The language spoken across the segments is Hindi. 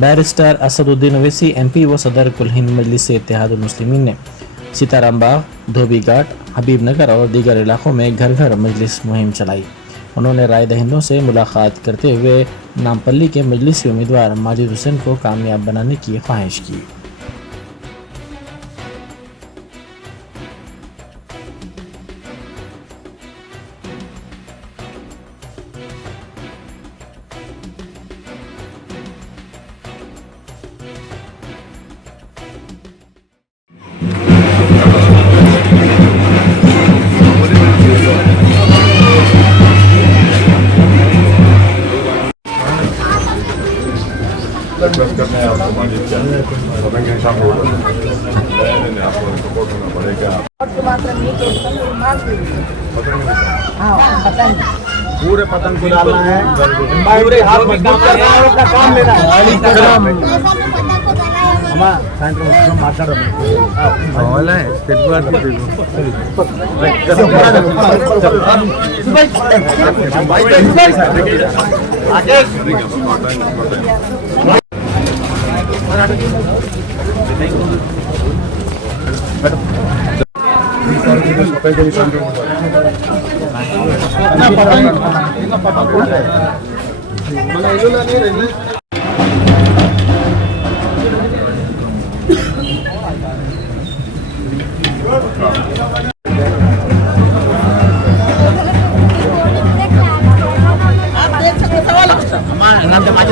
बैरिस्टर असदुद्दीन ओवैसी एमपी व सदर कुल हिंद मजलिस इत्तेहादुल मुस्लिमीन ने सीताराम बाग, धोबी घाट, हबीबनगर और दीगर इलाकों में घर घर मजलिस मुहिम चलाई। उन्होंने राय दहिंदों से मुलाकात करते हुए नामपल्ली के मजलिसी उम्मीदवार माजिद हुसैन को कामयाब बनाने की ख्वाहिश की। करना है आपको मालिक क्या पतंग के सामने आपको सपोर्ट करना पड़ेगा। पूरे पतंग को डालना है, पूरे हाथ में अपना काम लेना है।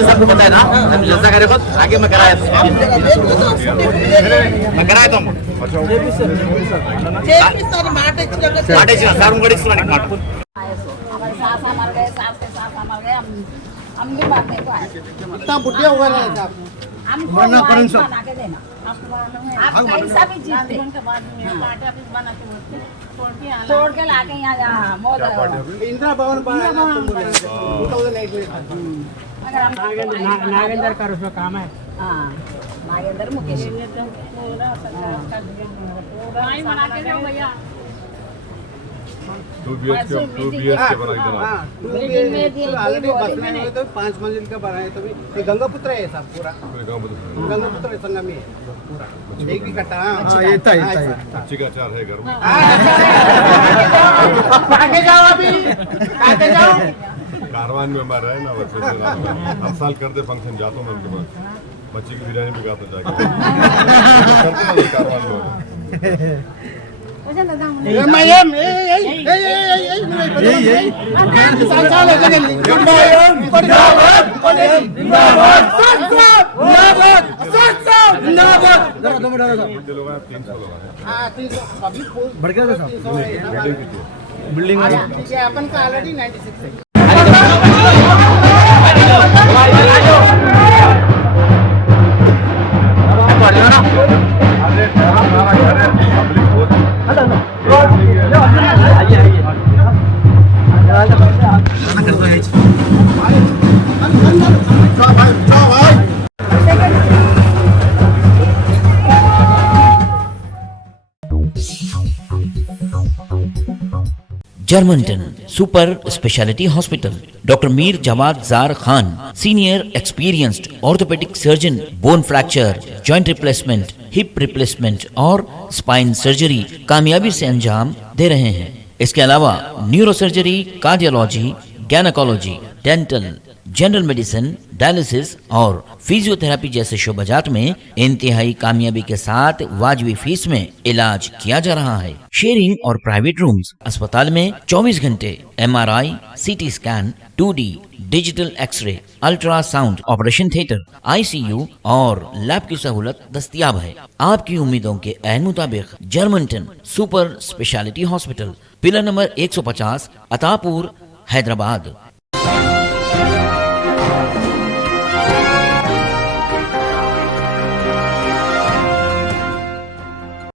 सबको पता है ना, हम जैसा करे खुद आगे मैं कराया तो माटे सार मुगड़ी सुनाने माट हमारे सास मर गए, सास के सास मर गए, हम भी मरने को आए। इतना बुढ़िया हुआ है साहब, हमको बना के देना, आप कैसा भी जीते तोड़ के लाके यहाँ इंदिरा भवन नागेंद्र का उसमें काम है। हाँ, नागेंद्र मुकेश टू BHK बना देना। तो 5 मंजिल का बनाए तो भी ये गंगापुत्र है साहब, पूरा गंगापुत्र संगमी है पूरा, एक ही कट्टा। अच्छी का चार है घर में। आगे जाओ, अभी आगे जाओ। कारवान में हमारा है ना बच्चे से हर साल करते फंक्शन जाता हूँ मैं उनके पास, बच्चे की बिरयानी भी खाता जाके कारवान में। बिल्डिंग अपन का ऑलरेडी 96 है। Germanton super speciality hospital, doctor Mir Jawad Jar Khan, senior experienced orthopaedic surgeon, bone fracture, joint replacement, hip replacement और स्पाइन सर्जरी कामयाबी से अंजाम दे रहे हैं। इसके अलावा neuro surgery, cardiology, gynaecology, dental, general medicine, dialysis और फिजियोथेरेपी जैसे शोबाजात में इंतहाई कामयाबी के साथ वाजिबी फीस में इलाज किया जा रहा है। शेयरिंग और प्राइवेट रूम्स, अस्पताल में 24 घंटे MRI, CT scan, 2D digital X ray, ultrasound, operation theatre, ICU और लैब की सहूलत दस्तयाब है। आपकी उम्मीदों के ऐन मुताबिक Germanton super speciality hospital, pillar number 150, Attapur, Hyderabad.